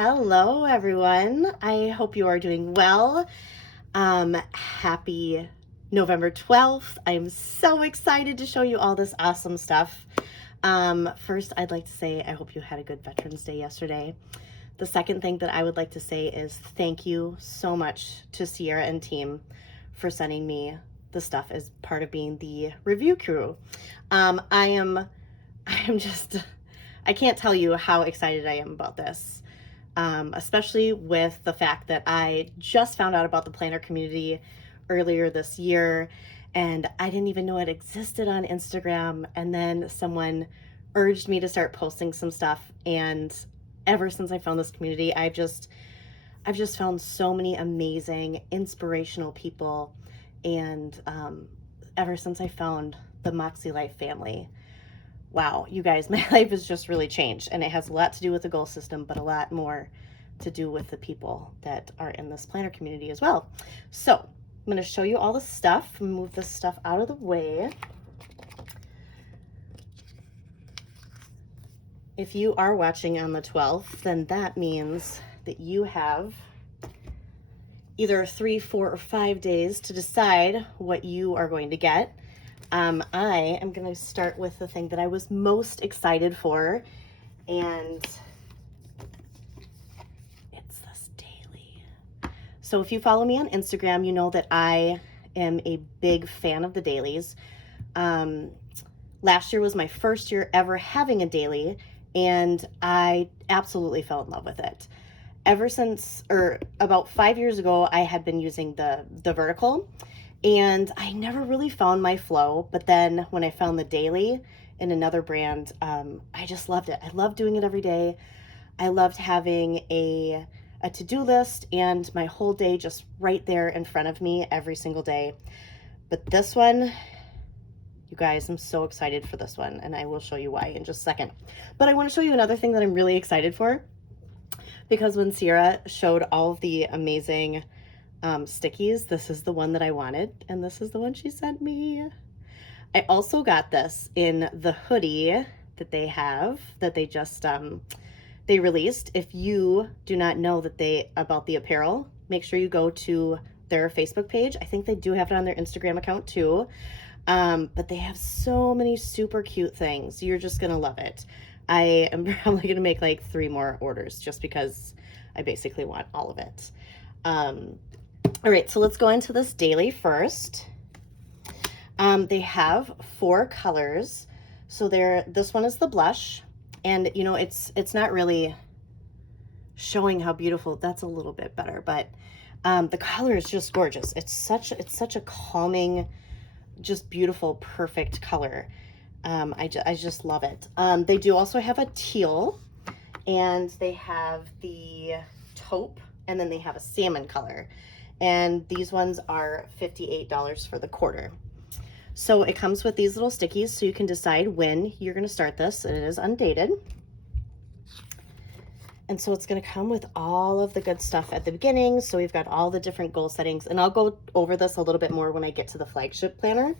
Hello, everyone. I hope you are doing well. Happy November 12th. I'm so excited to show you all this awesome stuff. First, I'd like to say I hope you had a good Veterans Day yesterday. The second thing that I would like to say is thank you so much to Sierra and team for sending me the stuff as part of being the review crew. I can't tell you how excited I am about this. Especially with the fact that I just found out about the planner community earlier this year, and I didn't even know it existed on Instagram. And then someone urged me to start posting some stuff, and ever since I found this community, I've just found so many amazing, inspirational people. And ever since I found the MakseLife family, wow, you guys, my life has just really changed, and it has a lot to do with the goal system, but a lot more to do with the people that are in this planner community as well. So I'm going to show you all the stuff, move this stuff out of the way. If you are watching on the 12th, then that means that you have either 3, 4, or 5 days to decide what you are going to get. I am going to start with the thing that I was most excited for, and it's this daily. So if you follow me on Instagram, you know that I am a big fan of the dailies. Last year was my first year ever having a daily, and I absolutely fell in love with it. Ever since, or about 5 years ago, I had been using the vertical, and I never really found my flow. But then when I found the daily in another brand, I just loved it. I loved doing it every day. I loved having a to-do list and my whole day just right there in front of me every single day. But this one, you guys, I'm so excited for this one, and I will show you why in just a second. But I want to show you another thing that I'm really excited for, because when Sierra showed all of the amazing stickies, this is the one that I wanted, and this is the one she sent me. I also got this in the hoodie that they have, that they just they released. If you do not know about the apparel, make sure you go to their Facebook page. I think they do have it on their Instagram account too. But they have so many super cute things. You're just gonna love it. I am probably gonna make like 3 more orders just because I basically want all of it. All right, so let's go into this daily first. They have 4 colors. So this one is the blush, and you know, it's not really showing how beautiful. That's a little bit better, but the color is just gorgeous. It's such a calming, just beautiful, perfect color. I just love it. They do also have a teal, and they have the taupe, and then they have a salmon color. And these ones are $58 for the quarter. So it comes with these little stickies, so you can decide when you're going to start this. It is undated. And so it's going to come with all of the good stuff at the beginning. So we've got all the different goal settings, and I'll go over this a little bit more when I get to the Flagship Planner.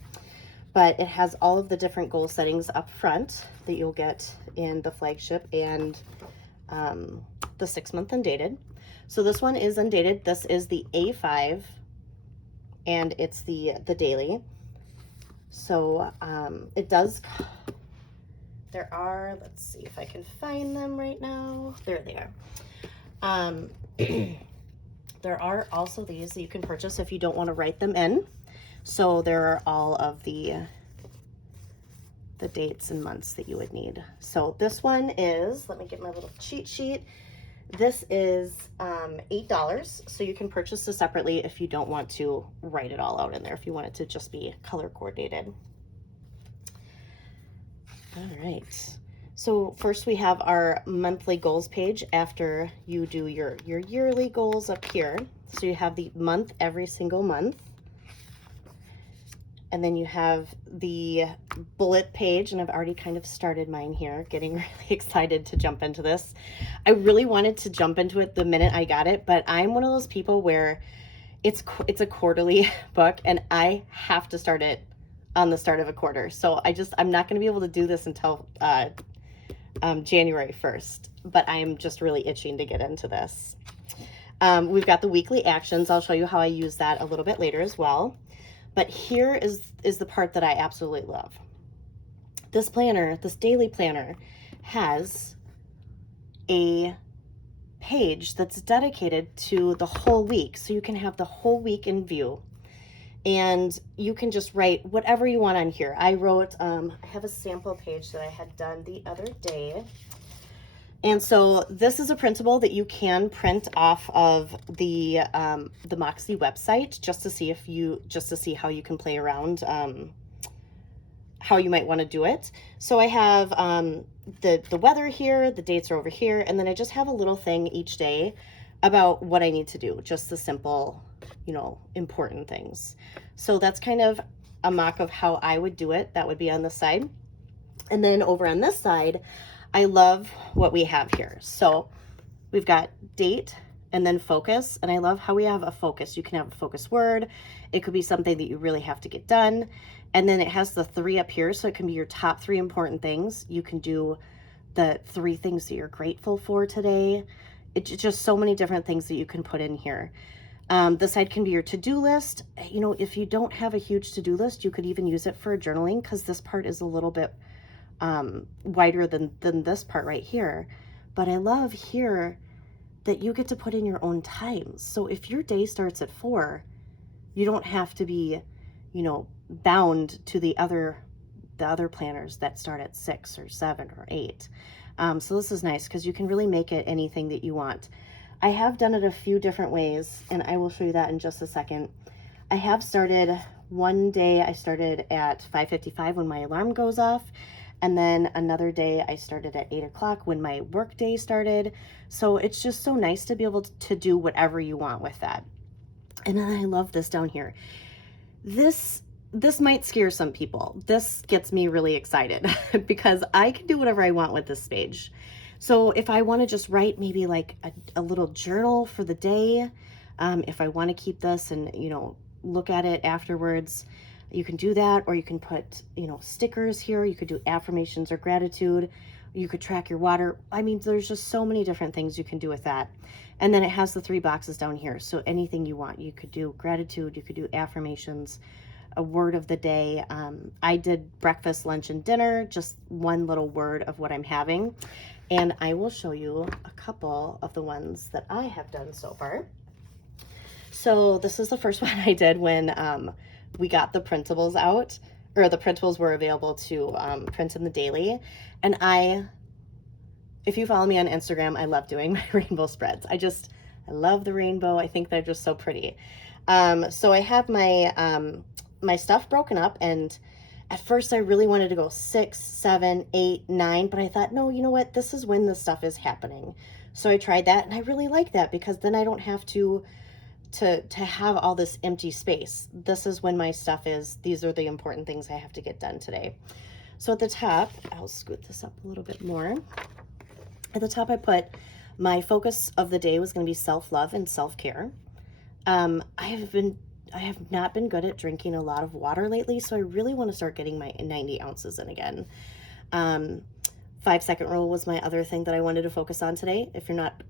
But it has all of the different goal settings up front that you'll get in the Flagship and the 6-month Undated. So this one is undated. This is the A5, and it's the daily. So it does, there are, let's see if I can find them right now. There they are. There are also these that you can purchase if you don't want to write them in. So there are all of the dates and months that you would need. So this one is, let me get my little cheat sheet. This is $8, so you can purchase this separately if you don't want to write it all out in there, if you want it to just be color coordinated. All right, so first we have our monthly goals page after you do your yearly goals up here. So you have the month every single month. And then you have the bullet page, and I've already kind of started mine here, getting really excited to jump into this. I really wanted to jump into it the minute I got it, but I'm one of those people where it's a quarterly book, and I have to start it on the start of a quarter. So I'm not going to be able to do this until January 1st, but I am just really itching to get into this. We've got the weekly actions. I'll show you how I use that a little bit later as well. But here is the part that I absolutely love. This planner, this daily planner, has a page that's dedicated to the whole week. So you can have the whole week in view. And you can just write whatever you want on here. I wrote, I have a sample page that I had done the other day. And so this is a printable that you can print off of the Makse website just to see how you can play around, how you might want to do it. So I have the weather here, the dates are over here, and then I just have a little thing each day about what I need to do, just the simple, important things. So that's kind of a mock of how I would do it. That would be on this side. And then over on this side, I love what we have here. So we've got date and then focus. And I love how we have a focus. You can have a focus word. It could be something that you really have to get done. And then it has the 3 up here. So it can be your top 3 important things. You can do the 3 things that you're grateful for today. It's just so many different things that you can put in here. This side can be your to-do list. If you don't have a huge to-do list, you could even use it for journaling, because this part is a little bit wider than this part right here. But I love here that you get to put in your own times. So if your day starts at 4, you don't have to be, bound to the other planners that start at 6 or 7 or 8. So this is nice because you can really make it anything that you want. I have done it a few different ways, and I will show you that in just a second. I have started, one day I started at 5:55 when my alarm goes off, and then another day I started at 8 o'clock when my work day started. So it's just so nice to be able to do whatever you want with that. And then I love this down here. This might scare some people. This gets me really excited because I can do whatever I want with this page. So if I want to just write maybe like a little journal for the day, if I want to keep this and, look at it afterwards, you can do that. Or you can put, stickers here. You could do affirmations or gratitude. You could track your water. I mean, there's just so many different things you can do with that. And then it has the 3 boxes down here. So anything you want, you could do gratitude, you could do affirmations, a word of the day. I did breakfast, lunch, and dinner, just one little word of what I'm having. And I will show you a couple of the ones that I have done so far. So this is the first one I did when we got the printables out, or the printables were available to print in the daily. And if you follow me on Instagram, I love doing my rainbow spreads. I love the rainbow. I think they're just so pretty. So I have my stuff broken up, and at first I really wanted to go 6, 7, 8, 9, but I thought, no, you know what? This is when the stuff is happening. So I tried that, and I really like that because then I don't have to have all this empty space. This is when my stuff is. These are the important things I have to get done today. So at the top, I'll scoot this up a little bit more. At the top, I put my focus of the day was going to be self-love and self-care. I have not been good at drinking a lot of water lately, so I really want to start getting my 90 ounces in again. 5-second rule was my other thing that I wanted to focus on today. If you're not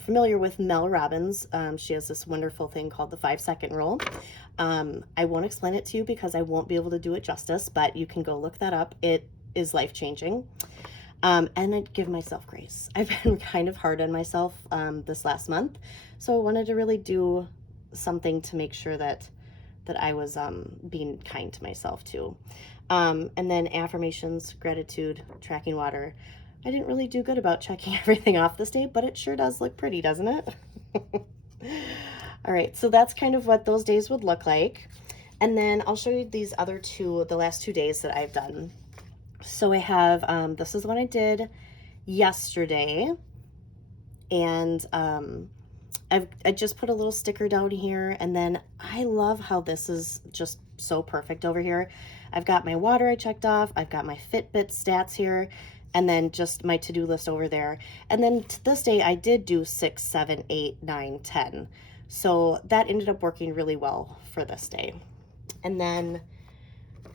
familiar with Mel Robbins, she has this wonderful thing called the 5-second rule. I won't explain it to you because I won't be able to do it justice, but you can go look that up. It is life-changing. And I'd give myself grace. I've been kind of hard on myself this last month, so I wanted to really do something to make sure that I was being kind to myself too. And then affirmations, gratitude, tracking water. I didn't really do good about checking everything off this day, but it sure does look pretty, doesn't it? All right, so that's kind of what those days would look like. And then I'll show you these other the last 2 days that I've done. So I have, this is what I did yesterday. And I just put a little sticker down here, and then I love how this is just so perfect over here. I've got my water I checked off. I've got my Fitbit stats here, and then just my to-do list over there. And then this day I did do 6, 7, 8, 9, 10. So that ended up working really well for this day. And then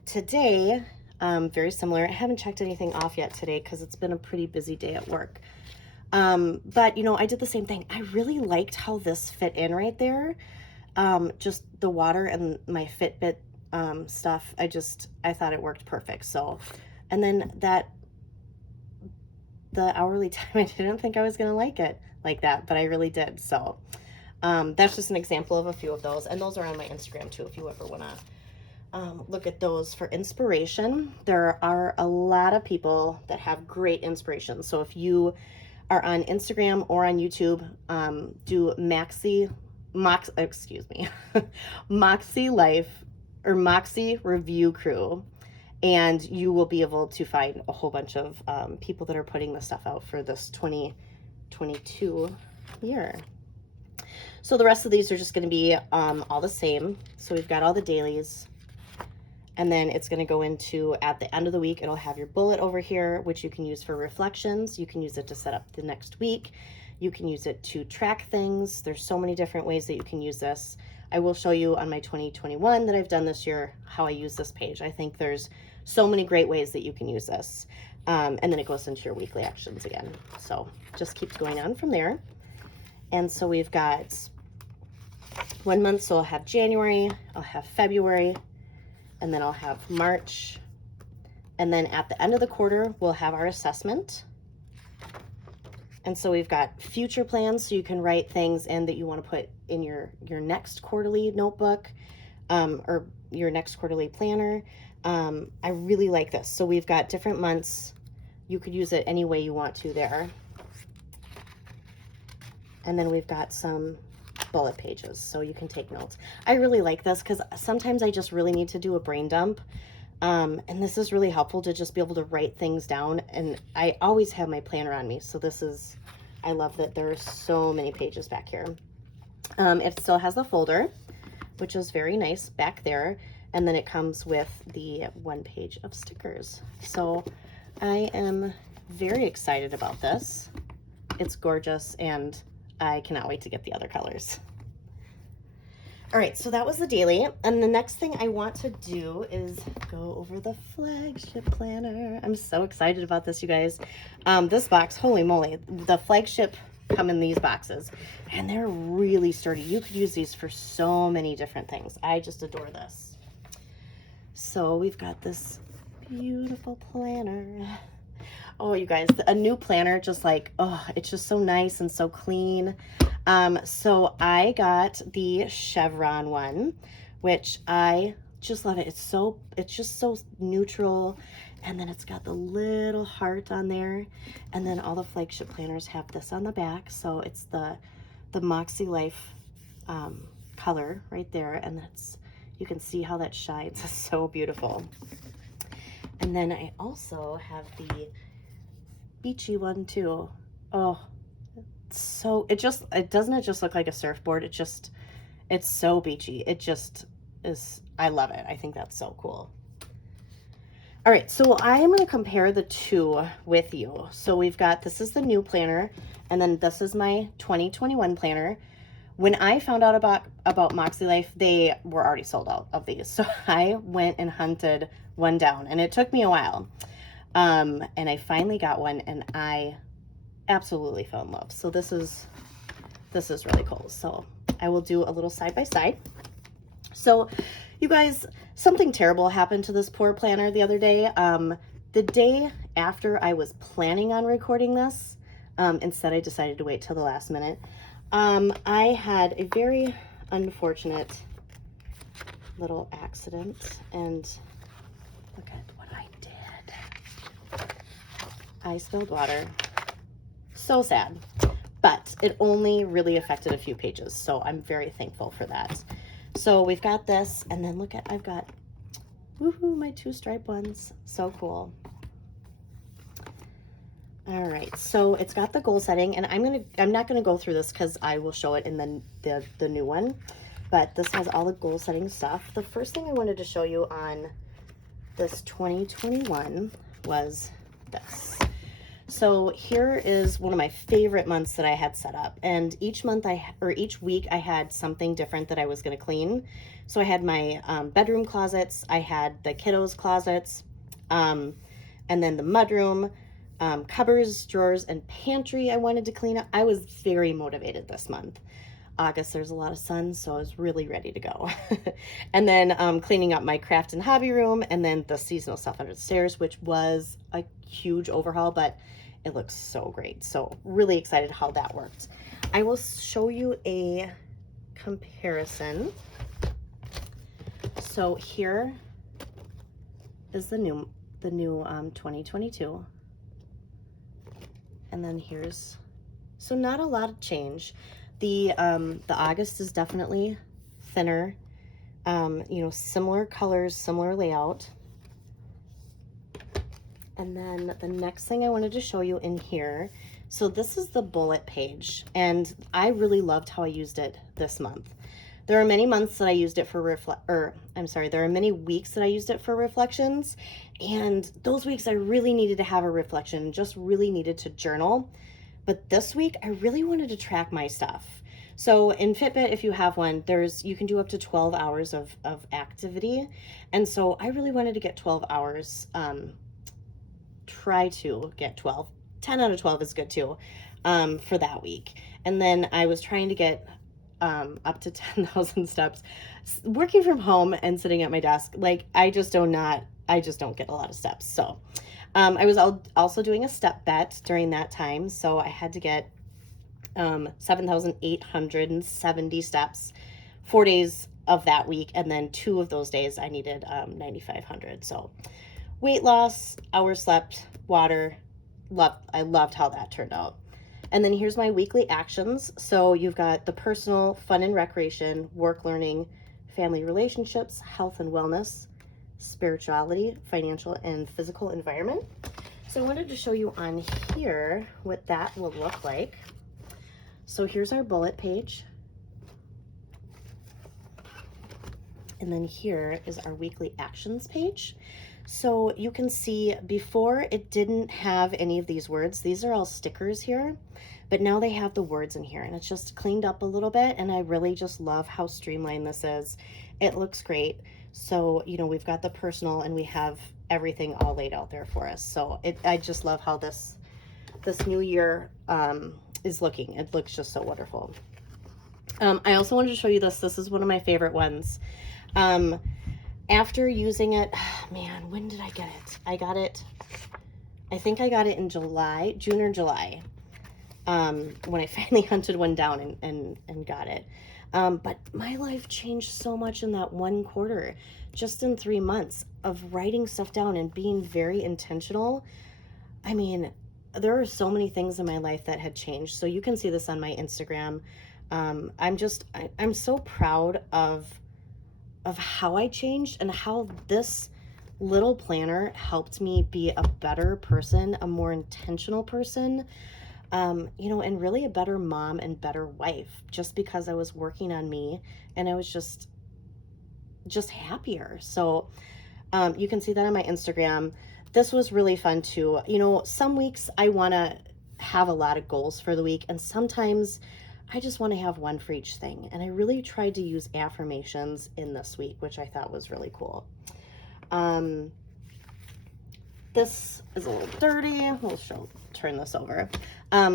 today, Very similar. I haven't checked anything off yet today because it's been a pretty busy day at work. But you know, I did the same thing. I really liked how this fit in right there. Just the water and my Fitbit stuff. I thought it worked perfect. So, and then the hourly time, I didn't think I was going to like it like that, but I really did. So, that's just an example of a few of those. And those are on my Instagram too, if you ever want to look at those for inspiration. There are a lot of people that have great inspiration. So if you are on Instagram or on YouTube, do MakseLife or Makse Review Crew, and you will be able to find a whole bunch of people that are putting the stuff out for this 2022 year. So the rest of these are just going to be all the same. So we've got all the dailies, and then it's going to go into, at the end of the week, it'll have your bullet over here, which you can use for reflections. You can use it to set up the next week. You can use it to track things. There's so many different ways that you can use this. I will show you on my 2021 that I've done this year how I use this page. I think there's so many great ways that you can use this. And then it goes into your weekly actions again. So just keeps going on from there. And so we've got 1 month, so I'll have January, I'll have February, and then I'll have March. And then at the end of the quarter, we'll have our assessment. And so we've got future plans, so you can write things in that you want to put in your next quarterly notebook, or your next quarterly planner. I really like this. So we've got different months. You could use it any way you want to there. And then we've got some bullet pages, so you can take notes. I really like this because sometimes I just really need to do a brain dump. And this is really helpful to just be able to write things down. And I always have my planner on me. So I love that there are so many pages back here. It still has the folder, which is very nice back there. And then it comes with the 1 page of stickers. So I am very excited about this. It's gorgeous, and I cannot wait to get the other colors. All right, so that was the daily. And the next thing I want to do is go over the Flagship Planner. I'm so excited about this, you guys. This box, holy moly, the Flagship come in these boxes, and they're really sturdy. You could use these for so many different things. I just adore this. So we've got this beautiful planner. Oh, you guys, a new planner, just like, oh, it's just so nice and so clean. So I got the chevron one, which I just love it. It's just so neutral. And then it's got the little heart on there. And then all the Flagship planners have this on the back. So it's the MakseLife color right there. And you can see how that shines. It's so beautiful. And then I also have the beachy one too. Oh, so it doesn't just look like a surfboard. It's so beachy. It just is. I love it. I think that's so cool. All right, so I'm going to compare the two with you. So this is the new planner, and then this is my 2021 planner. When I found out about MakseLife, they were already sold out of these. So I went and hunted one down, and it took me a while. And I finally got one, and I absolutely fell in love. So this is really cool. So I will do a little side by side. So you guys, something terrible happened to this poor planner the other day. The day after I was planning on recording this, instead I decided to wait till the last minute. I had a very unfortunate little accident, and look at what I did. I spilled water. So sad, but it only really affected a few pages, so I'm very thankful for that. So we've got this, and then look at, I've got, woohoo, my 2 stripe ones. So cool. All right, so it's got the goal setting, and I'm not gonna go through this because I will show it in the new one, but this has all the goal setting stuff. The first thing I wanted to show you on this 2021 was this. So here is one of my favorite months that I had set up, and each week I had something different that I was going to clean. So I had my bedroom closets, I had the kiddos closets, And then the mudroom, cupboards, drawers, and pantry I wanted to clean up. I was very motivated this month. August, there's a lot of sun, so I was really ready to go. And then cleaning up my craft and hobby room, and then the seasonal stuff under the stairs, which was a huge overhaul, but it looks so great. So really excited how that worked. I will show you a comparison. So here is the new 2022. And then here's, so not a lot of change. The August is definitely thinner, you know, similar colors, similar layout. And then the next thing I wanted to show you in here, so this is the bullet page, and I really loved how I used it this month. There are many months that I used it for there are many weeks that I used it for reflections, and those weeks I really needed to have a reflection, just really needed to journal. But this week I really wanted to track my stuff. So in Fitbit, if you have one, you can do up to 12 hours of activity. And so I really wanted to get 12 hours, try to get 12. 10 out of 12 is good too, for that week. And then I was trying to get up to 10,000 steps. Working from home and sitting at my desk, like I just don't get a lot of steps. So I was also doing a step bet during that time, so I had to get 7,870 steps 4 days of that week, and then 2 of those days I needed 9,500. So weight loss, hours slept, water, I loved how that turned out. And then here's my weekly actions. So you've got the personal, fun and recreation, work, learning, family relationships, health and wellness, spirituality, financial and physical environment. So I wanted to show you on here what that will look like. So here's our bullet page. And then here is our weekly actions page. So you can see before it didn't have any of these words. These are all stickers here, but now they have the words in here, and it's just cleaned up a little bit, and I really just love how streamlined this is. It looks great. So, you know, we've got the personal and we have everything all laid out there for us. So I just love how this new year is looking. It looks just so wonderful. I also wanted to show you this. This is one of my favorite ones. After using it, man, when did I get it? I think I got it in June or July, when I finally hunted one down and got it. But my life changed so much in that 1 quarter, just in 3 months of writing stuff down and being very intentional. I mean, there are so many things in my life that had changed. So you can see this on my Instagram. I'm so proud of how I changed and how this little planner helped me be a better person, a more intentional person, you know, and really a better mom and better wife, just because I was working on me and I was just happier. So you can see that on my Instagram. This was really fun too. You know, some weeks I want to have a lot of goals for the week, and sometimes I just want to have one for each thing. And I really tried to use affirmations in this week, which I thought was really cool. This is a little dirty. Turn this over.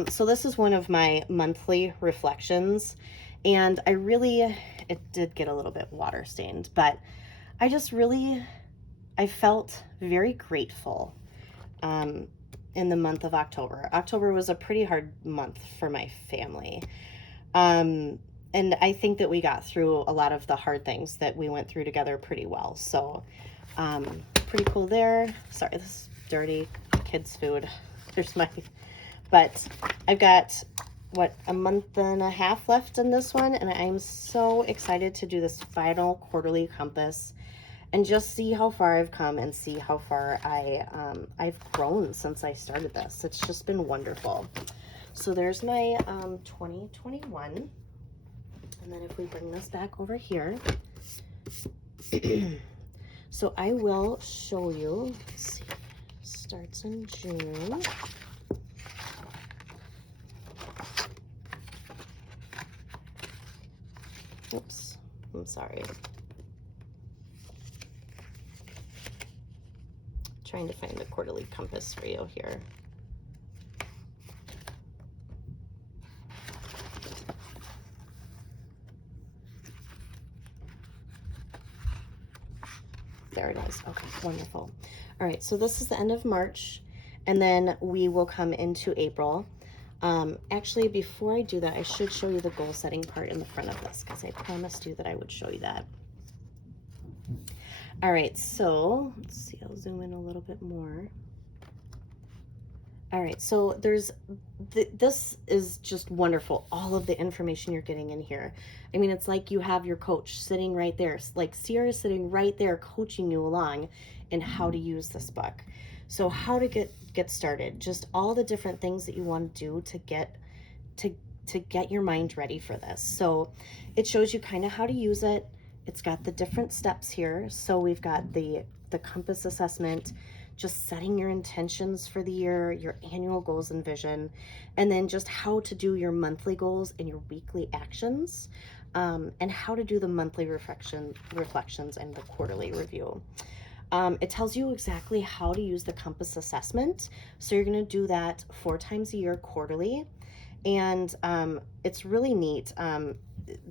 So this is one of my monthly reflections, and it did get a little bit water stained, but I felt very grateful in the month of October. October was a pretty hard month for my family. And I think that we got through a lot of the hard things that we went through together pretty well. So, pretty cool there. Sorry, this is dirty kids' food. But I've got, a month and a half left in this one, and I'm so excited to do this final quarterly compass and just see how far I've come and see how far I've grown since I started this. It's just been wonderful. So there's my 2021, and then if we bring this back over here, so I will show you, let's see, starts in June. Oops, I'm sorry. trying to find the quarterly compass for you here. There it is. Okay, wonderful. All right, so this is the end of March, and then we will come into April. Actually, before I do that, I should show you the goal setting part in the front of this, because I promised you that I would show you that. All right, so let's see, I'll zoom in a little bit more. All right, so there's, this is just wonderful, all of the information you're getting in here. I mean, it's like you have your coach sitting right there, like Sierra's sitting right there coaching you along in how to use this book. So how to get started, just all the different things that you want to do to get your mind ready for this. So it shows you kind of how to use it. It's got the different steps here. So we've got the compass assessment, just setting your intentions for the year, your annual goals and vision, and then just how to do your monthly goals and your weekly actions, and how to do the monthly reflections and the quarterly review. It tells you exactly how to use the compass assessment. So you're going to do that 4 times a year quarterly. And it's really neat.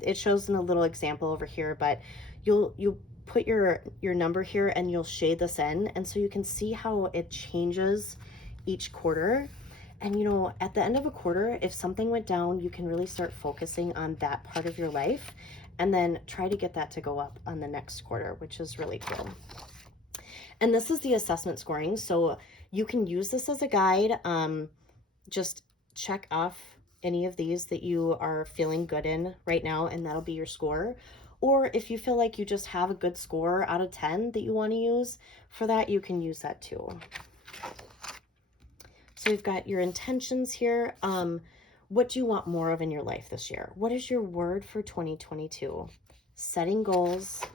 It shows in a little example over here, but you'll put your number here and you'll shade this in, and so you can see how it changes each quarter. And you know, at the end of a quarter, if something went down, you can really start focusing on that part of your life and then try to get that to go up on the next quarter, which is really cool. And this is the assessment scoring, so you can use this as a guide. Just check off any of these that you are feeling good in right now, and that'll be your score. Or if you feel like you just have a good score out of 10 that you want to use for that, you can use that too. So we've got your intentions here. What do you want more of in your life this year? What is your word for 2022? Setting goals.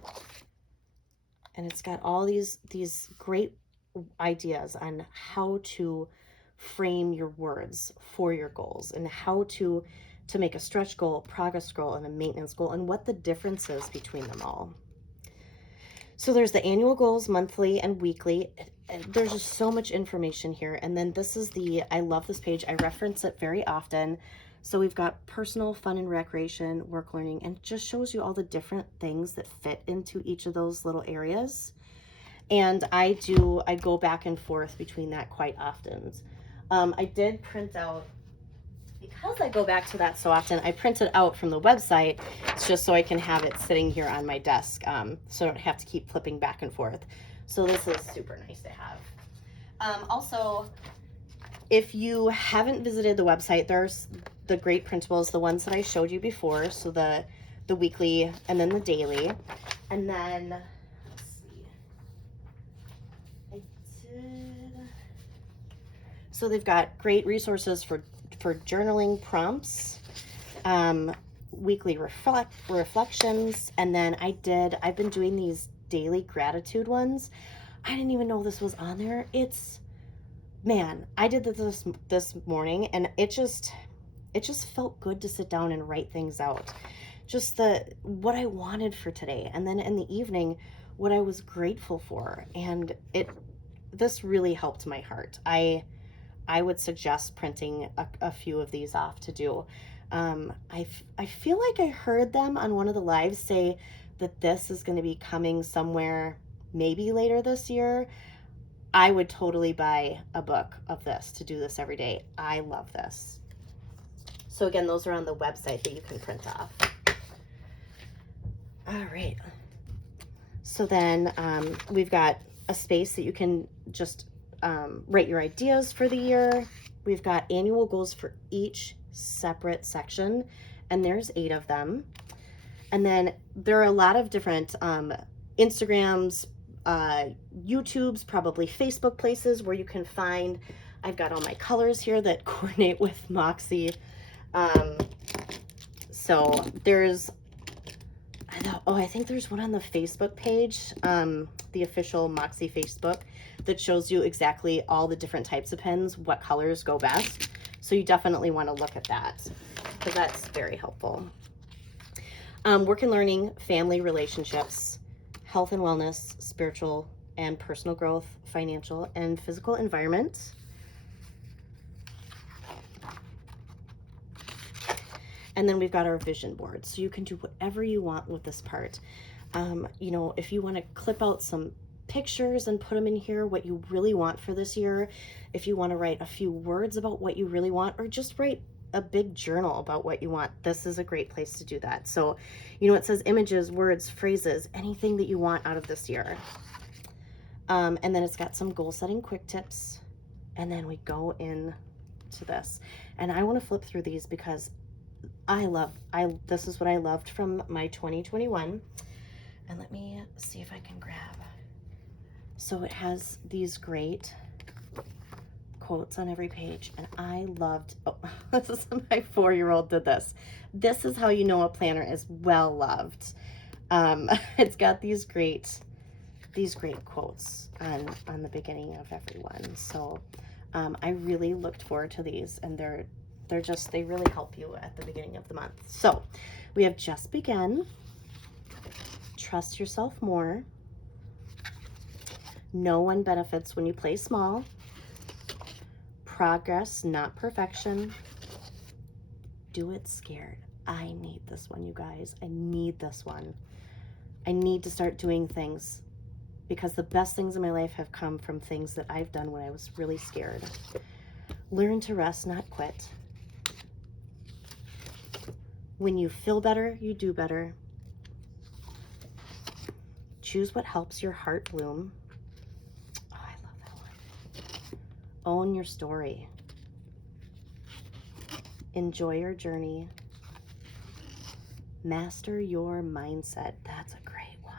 And it's got all these great ideas on how to frame your words for your goals, and how to make a stretch goal, progress goal, and a maintenance goal, and what the difference is between them all. So there's the annual goals, monthly and weekly. There's just so much information here. And then this is I love this page. I reference it very often. So we've got personal, fun and recreation, work, learning, and it just shows you all the different things that fit into each of those little areas. And I go back and forth between that quite often. I did print out, because I go back to that so often, I printed out from the website. It's just so I can have it sitting here on my desk, so I don't have to keep flipping back and forth. So this is super nice to have. Also, if you haven't visited the website, there's the great printables, the ones that I showed you before. So the weekly and then the daily. And then, let's see. So they've got great resources for journaling prompts, weekly reflections, and then I've been doing these daily gratitude ones. I didn't even know this was on there. Man, I did this morning, and it just felt good to sit down and write things out. Just what I wanted for today, and then in the evening, what I was grateful for, and this really helped my heart. I would suggest printing a few of these off to do. I feel like I heard them on one of the lives say that this is going to be coming somewhere maybe later this year. I would totally buy a book of this to do this every day. I love this. So again, those are on the website that you can print off. All right. So then we've got a space that you can just write your ideas for the year. We've got annual goals for each separate section, and there's 8 of them. And then there are a lot of different Instagrams, YouTubes, probably Facebook places where you can find. I've got all my colors here that coordinate with Makse. So there's, I think there's one on the Facebook page, the official Makse Facebook, that shows you exactly all the different types of pens, what colors go best. So you definitely want to look at that, because that's very helpful. Work and learning, family relationships, health and wellness, spiritual and personal growth, financial, and physical environment. And then we've got our vision board. So you can do whatever you want with this part. You know, if you want to clip out some pictures and put them in here, what you really want for this year, if you want to write a few words about what you really want, or just write a big journal about what you want, this is a great place to do that. So, you know, it says images, words, phrases, anything that you want out of this year. And then it's got some goal setting quick tips. And then we go in to this. And I want to flip through these because this is what I loved from my 2021. And let me see if I can grab. So it has these great quotes on every page, and I loved, oh, this is my 4-year-old did this. This is how you know a planner is well loved. It's got these great quotes on the beginning of every one. So I really looked forward to these, and they really help you at the beginning of the month. So we have just begin, trust yourself more, no one benefits when you play small, progress, not perfection, do it scared. I need this one, you guys. I need this one. I need to start doing things because the best things in my life have come from things that I've done when I was really scared. Learn to rest, not quit. When you feel better, you do better. Choose what helps your heart bloom. Oh, I love that one. Own your story. Enjoy your journey. Master your mindset. That's a great one.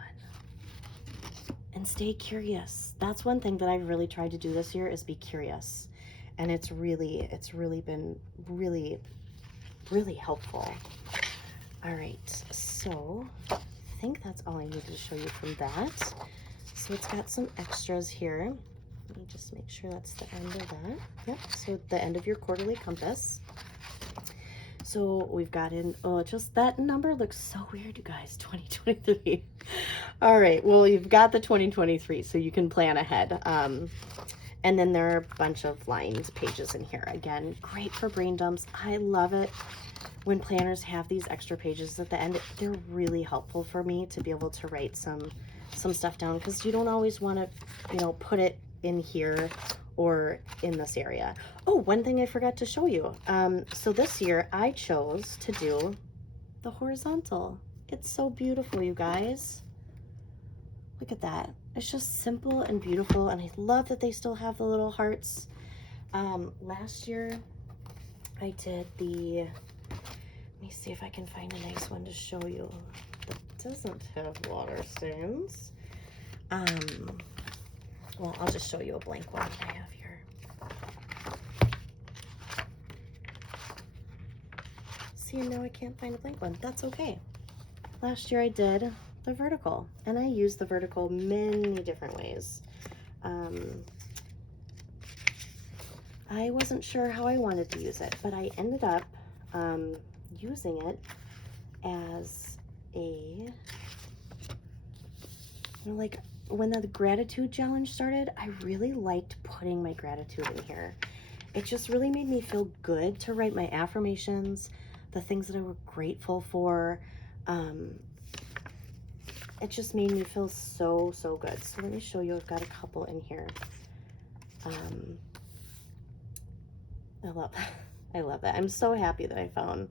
And stay curious. That's one thing that I've really tried to do this year is be curious. And it's really been really helpful. All right, so I think that's all I need to show you from that. So it's got some extras here. Let me just make sure that's the end of that. Yep, so the end of your quarterly compass. So we've got in, oh, just that number looks so weird, you guys, 2023. All right, well, you've got the 2023, so you can plan ahead. And then there are a bunch of lined pages in here. Again, great for brain dumps. I love it when planners have these extra pages at the end. They're really helpful for me to be able to write some stuff down because you don't always want to, you know, put it in here or in this area. Oh, one thing I forgot to show you. So this year I chose to do the horizontal. It's so beautiful, you guys. Look at that. It's just simple and beautiful, and I love that they still have the little hearts. Last year I did the, let me see if I can find a nice one to show you that doesn't have water stains. Well, I'll just show you a blank one I have here. See, now I can't find a blank one. That's okay. Last year I did the vertical, and I used the vertical many different ways. I wasn't sure how I wanted to use it, but I ended up using it as a, you know, like when the gratitude challenge started, I really liked putting my gratitude in here. It just really made me feel good to write my affirmations, the things that I were grateful for. It just made me feel so good. So let me show you. I've got a couple in here. I love that. I love that. I'm so happy that I found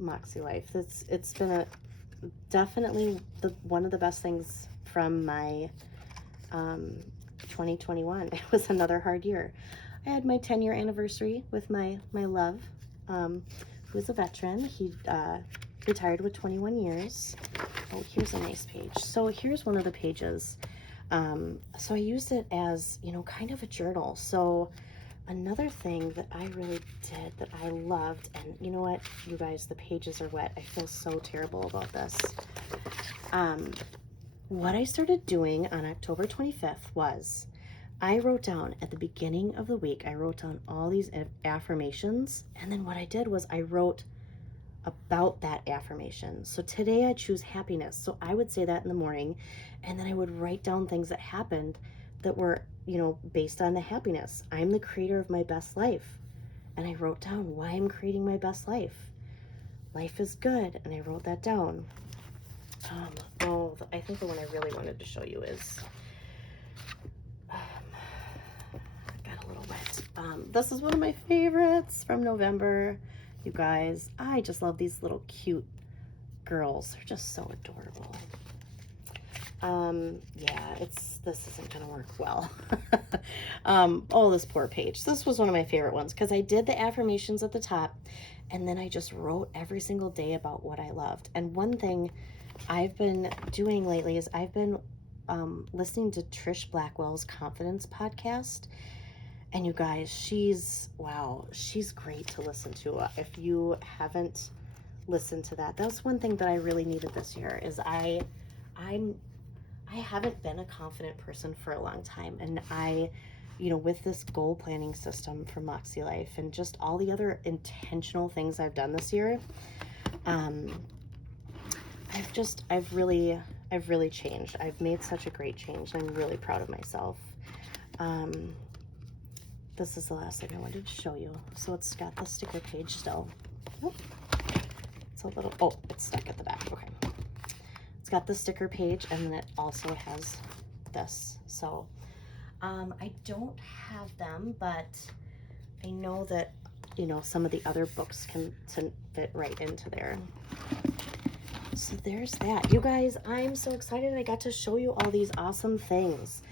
MakseLife. It's been definitely one of the best things from my 2021. It was another hard year. I had my 10-year anniversary with my love, who is a veteran. He retired with 21 years. Oh, here's a nice page. So here's one of the pages. So I used it as, you know, kind of a journal. So another thing that I really did that I loved, and you know what, you guys, the pages are wet. I feel so terrible about this. What I started doing on October 25th was I wrote down at the beginning of the week, I wrote down all these affirmations. And then what I did was I wrote about that affirmation. So today I choose happiness. So I would say that in the morning, and then I would write down things that happened that were, you know, based on the happiness. I'm the creator of my best life. And I wrote down why I'm creating my best life. Life is good. And I wrote that down. I think the one I really wanted to show you is, I got a little wet. This is one of my favorites from November. You guys, I just love these little cute girls. They're just so adorable. Yeah, this isn't gonna work well. Oh, this poor page. This was one of my favorite ones because I did the affirmations at the top, and then I just wrote every single day about what I loved. And one thing I've been doing lately is I've been listening to Trish Blackwell's Confidence podcast. And you guys, she's great to listen to. If you haven't listened to that, that's one thing that I really needed this year is I haven't been a confident person for a long time. And you know, with this goal planning system for MakseLife and just all the other intentional things I've done this year, I've really changed. I've made such a great change. I'm really proud of myself. This is the last thing I wanted to show you. So it's got the sticker page still. It's a little, oh, it's stuck at the back. Okay. It's got the sticker page, and then it also has this. So I don't have them, but I know that, you know, some of the other books can fit right into there. So there's that. You guys, I'm so excited I got to show you all these awesome things.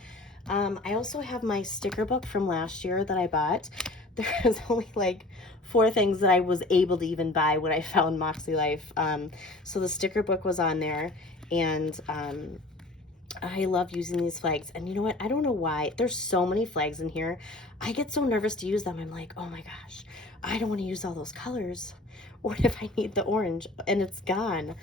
I also have my sticker book from last year that I bought. There was only like 4 things that I was able to even buy when I found MakseLife. So the sticker book was on there, and I love using these flags. And you know what? I don't know why. There's so many flags in here. I get so nervous to use them. I'm like, oh my gosh, I don't want to use all those colors. What if I need the orange and it's gone?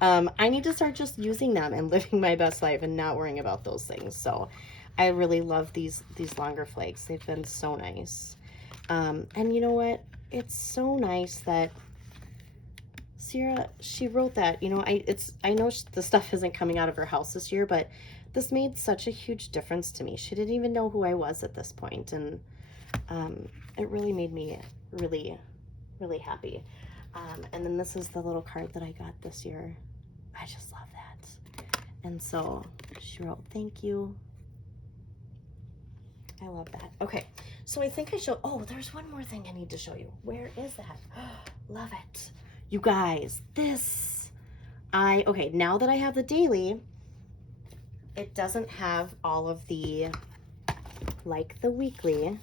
I need to start just using them and living my best life and not worrying about those things. So I really love these longer flags. They've been so nice. And you know what? It's so nice that Sierra, she wrote that, you know, I know the stuff isn't coming out of her house this year, but this made such a huge difference to me. She didn't even know who I was at this point, and it really made me really, really happy. And then this is the little card that I got this year. I just love that. And so she wrote, thank you. I love that. Okay, so I think I showed, oh, there's one more thing I need to show you. Where is that? Love it. You guys, okay, now that I have the daily, it doesn't have all of the, like the weekly,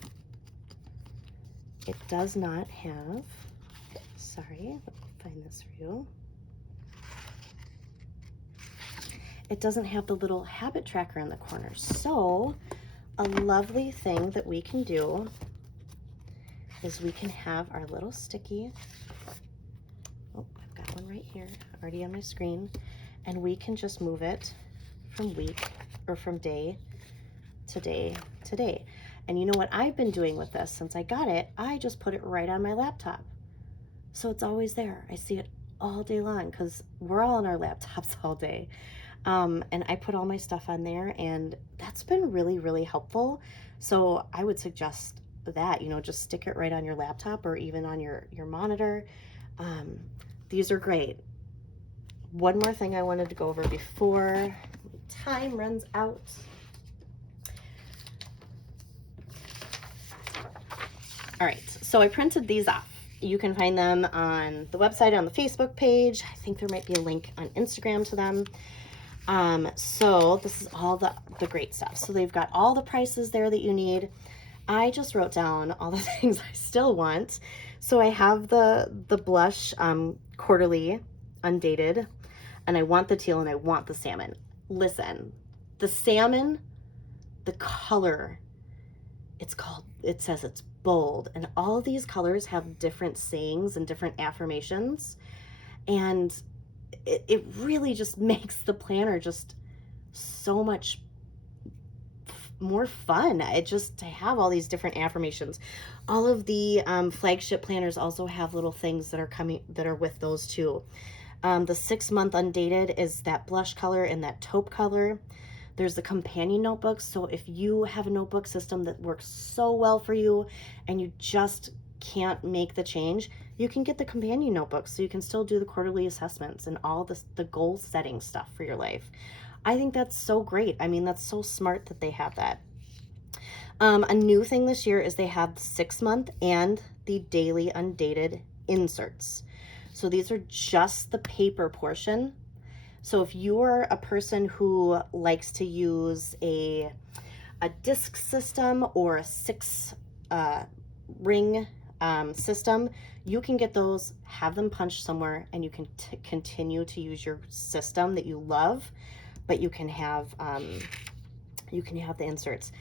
it does not have, sorry, let me find this for you. It doesn't have the little habit tracker in the corner. So a lovely thing that we can do is we can have our little sticky. Oh, I've got one right here already on my screen, and we can just move it from week or from day to day to day. And you know what I've been doing with this since I got it? I just put it right on my laptop. So it's always there. I see it all day long because we're all on our laptops all day. And I put all my stuff on there, and that's been really, really helpful. So I would suggest that, you know, just stick it right on your laptop or even on your monitor. These are great. One more thing I wanted to go over before time runs out. All right, so I printed these off. You can find them on the website, on the Facebook page. I think there might be a link on Instagram to them. So this is all the great stuff. So they've got all the prices there that you need. I just wrote down all the things I still want. So I have the blush quarterly Undated, and I want the teal, and I want the salmon. Listen, the salmon, the color, it says it's bold, and all of these colors have different sayings and different affirmations, and it really just makes the planner just so much more fun. To have all these different affirmations. All of the flagship planners also have little things that are with those too. The 6-month Undated is that blush color and that taupe color. There's the companion notebooks. So if you have a notebook system that works so well for you and you just can't make the change, you can get the companion notebooks so you can still do the quarterly assessments and all this, the goal setting stuff for your life. I think that's so great. I mean, that's so smart that they have that. A new thing this year is they have the 6-month and the daily undated inserts. So these are just the paper portion. So if you're a person who likes to use a disc system or a 6 ring system, you can get those, have them punched somewhere, and you can continue to use your system that you love, but you can have the inserts.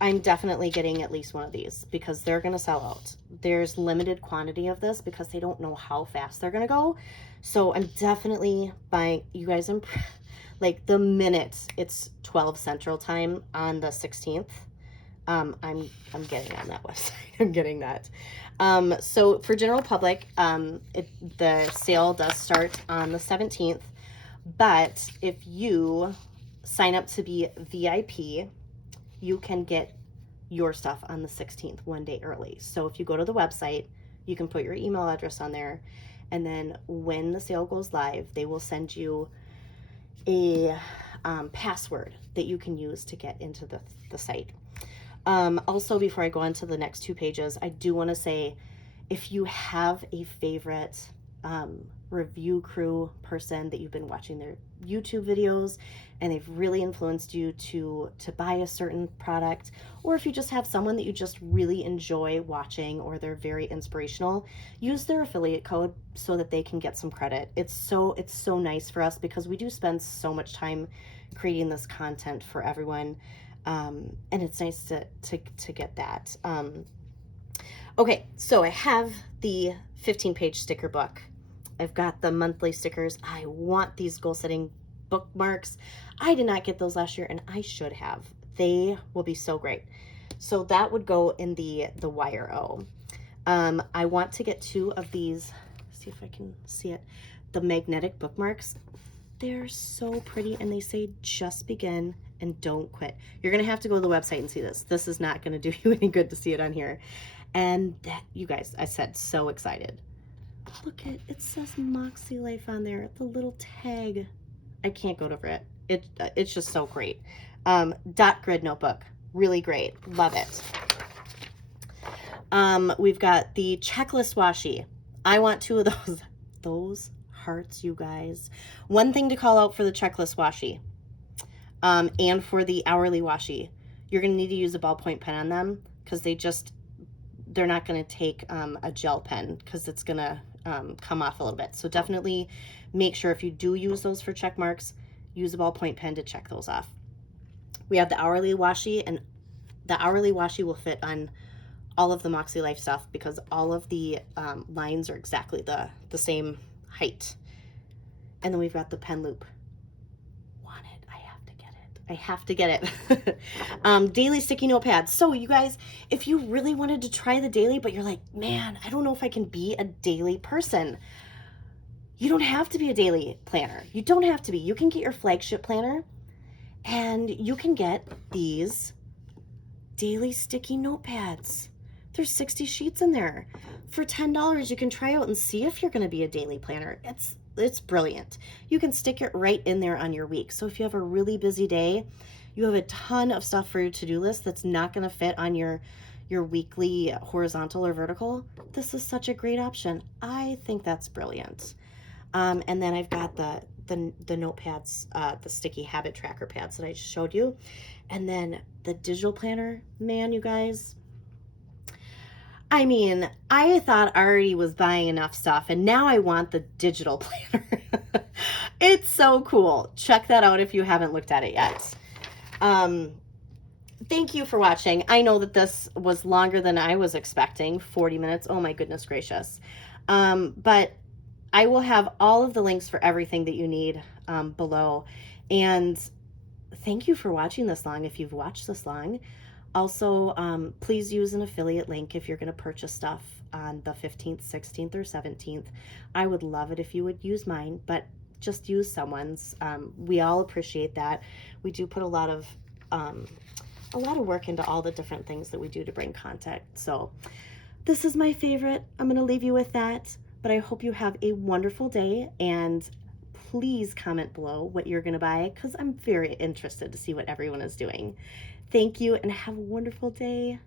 I'm definitely getting at least one of these because they're going to sell out. There's limited quantity of this because they don't know how fast they're going to go. So I'm definitely buying, you guys, like the minute it's 12 Central Time on the 16th, I'm getting on that website. I'm getting that. So for general public, the sale does start on the 17th, but if you sign up to be VIP, you can get your stuff on the 16th, one day early. So if you go to the website, you can put your email address on there, and then when the sale goes live, they will send you a password that you can use to get into the site. Also, before I go on to the next 2 pages, I do want to say, if you have a favorite review crew person that you've been watching their YouTube videos and they've really influenced you to buy a certain product, or if you just have someone that you just really enjoy watching or they're very inspirational, use their affiliate code so that they can get some credit. It's so nice for us because we do spend so much time creating this content for everyone, and it's nice to get that. Okay, so I have the 15-page sticker book. I've got the monthly stickers. I want these goal setting bookmarks. I did not get those last year and I should have. They will be so great. So that would go in the wire O. I want to get 2 of these. See if I can see it. The magnetic bookmarks. They're so pretty and they say just begin and don't quit. You're going to have to go to the website and see this. This is not going to do you any good to see it on here. And that, you guys, I said so excited. Look at it, says MakseLife on there, the little tag. I can't go over it. It's just so great. Dot grid notebook, really great, love it. We've got the checklist washi. I want 2 of those hearts, you guys. One thing to call out for the checklist washi, and for the hourly washi, you're gonna need to use a ballpoint pen on them because they're not gonna take a gel pen because it's gonna come off a little bit. So definitely make sure if you do use those for check marks, use a ballpoint pen to check those off. We have the hourly washi, and the hourly washi will fit on all of the MakseLife stuff because all of the lines are exactly the same height. And then we've got the pen loop. Want it? I have to get it. I have to get it. Daily sticky notepads. So you guys, if you really wanted to try the daily, but you're like, man, I don't know if I can be a daily person. You don't have to be a daily planner. You don't have to be. You can get your Flagship Planner and you can get these daily sticky notepads. There's 60 sheets in there. For $10, you can try out and see if you're going to be a daily planner. It's brilliant. You can stick it right in there on your week. So if you have a really busy day, you have a ton of stuff for your to-do list that's not going to fit on your weekly horizontal or vertical. This is such a great option. I think that's brilliant. And then I've got the notepads, the sticky habit tracker pads that I just showed you. And then the digital planner, man, you guys. I mean, I thought I already was buying enough stuff, and now I want the digital planner. It's so cool. Check that out if you haven't looked at it yet. Thank you for watching. I know that this was longer than I was expecting, 40 minutes. Oh my goodness gracious. But I will have all of the links for everything that you need below. And thank you for watching this long if you've watched this long. Also, please use an affiliate link if you're going to purchase stuff on the 15th, 16th, or 17th. I would love it if you would use mine, but just use someone's. We all appreciate that. We do put a lot of work into all the different things that we do to bring content. So this is my favorite. I'm going to leave you with that, but I hope you have a wonderful day, and please comment below what you're going to buy, because I'm very interested to see what everyone is doing. Thank you, and have a wonderful day.